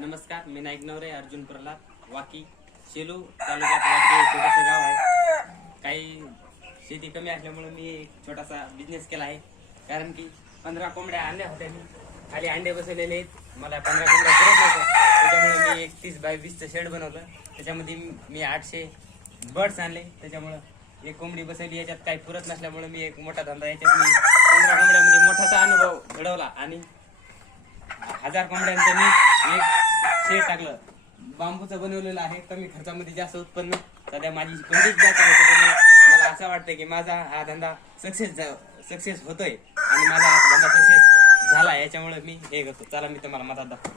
नमस्कार, मी नाईक नवरे अर्जुन प्रल्हाद वाकी शेलू तालुक्यात वाकी एक छोटंसं गाव आहे. काही शेती कमी असल्यामुळे मी एक छोटासा बिझनेस केला आहे. कारण की 15 कोंबड्या आणल्या होत्या मी, खाली अंडे बसवलेले आहेत. मला 15 कोंबड्या पुरत नव्हत्या, त्याच्यामुळे मी एक 30 बाय 20चं शेड बनवलं. त्याच्यामध्ये मी 800 बर्ड्स आणले. त्याच्यामुळं एक कोंबडी बसवली. याच्यात काही पुरत नसल्यामुळे मी एक मोठा धंदा, याच्यात मी 15 कोंबड्यामध्ये मोठासा अनुभव घडवला आणि 1000 कोंबड्यांचं मी एक शेड टाकलं. बांबूचं बनवलेलं आहे. कमी खर्चामध्ये जास्त उत्पन्न. सध्या माझी कोंबडीच जास्त आहे, त्याच्यामुळे मला असं वाटतं की माझा हा धंदा सक्सेस होतोय आणि माझा हा धंदा सक्सेस झाला. याच्यामुळे मी हे करतो. चला मी तुम्हाला मदत दाखवतो.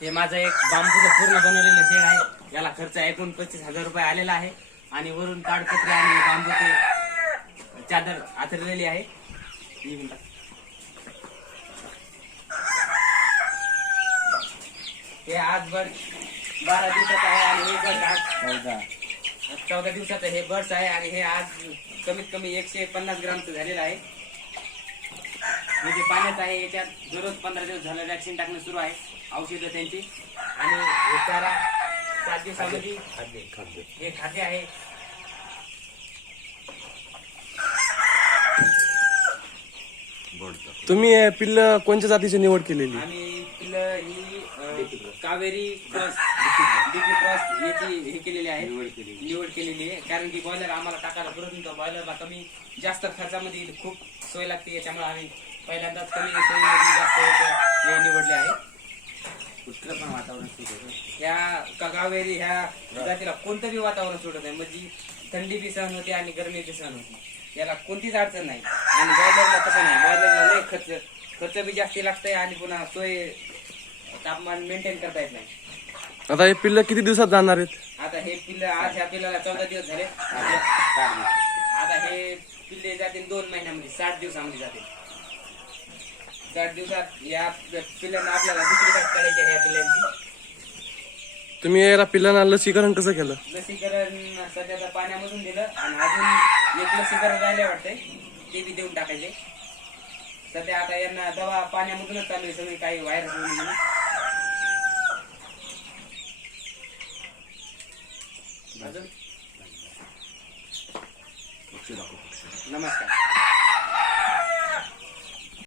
हे माझं एक बांबूचं पूर्ण बनवलेलं शेड आहे. याला खर्च एकूण 25,000 रुपये आलेला आहे आणि वरून ताडपत्री आणि बांबूचे चादर आथरलेली आहे. हे आज बर्ड 12 दिवसाचं आहे आणि हे बर्ड आज 14 दिवसाचं हे बर्ड्स आहे आणि हे आज कमीत कमी 150 ग्रामचं झालेलं आहे. हे जे पाण्याचं आहे, याच्यात दररोज 15 दिवस झालं वॅक्सिन टाकणं सुरू आहे, औषधं त्यांची. आणि हे चारा 7 दिवसामध्ये हे खाद्य आहे. तुम्ही पिल्ल कोणत्या जातीची निवड केलेली? आणि पिल्लं ही कावेरी क्रॉस डीपी क्रॉस याची हे केलेली आहे, निवड केलेली आहे. कारण की बॉयलर आम्हाला टाकायला पुरत नव्हतं. बॉयलरला कमी जास्त खर्चामध्ये खूप सोय लागते, याच्यामुळे आम्ही पहिल्यांदाच कमी सोयीमध्ये जास्त हे निवडले आहे. उत्कृष्ट पण वातावरण सुटत या कावेरी ह्या जातीला कोणतं बी वातावरण सुटत नाही. म्हणजे थंडी बी सहन होते आणि गरमी बी सहन होते. याला कोणतीच अडचण नाही. आणि बॉयलरला तसं नाही. बॉयलरला लय खर्च बी जास्ती लागतंय आणि पुन्हा सोय तापमान मेंटेन करता येत नाही. आता हे पिल्ल किती दिवसात जाणार आहेत? आता हे पिल्ल आज ह्या पिल्लाला 14 दिवस झाले. आता हे पिल्ले जातील 2 महिन्यामध्ये, 60 दिवसामध्ये जातील. 60 दिवसात या पिल्लांना आपल्याला दुसरी जात करायची आहे. या पिल्लांची तुम्ही याला पिल्लांना लसीकरण कसं केलं? लसीकरण सध्याचा पाण्यामधून दिलं आणि अजून एक लसीकरण राहिले वाटतंय, ते बी देऊन टाकायचे. सध्या आता यांना दवा पाण्यामधूनच चालू आहे सगळी, काही व्हायरस म्हणून. अजून नमस्कार.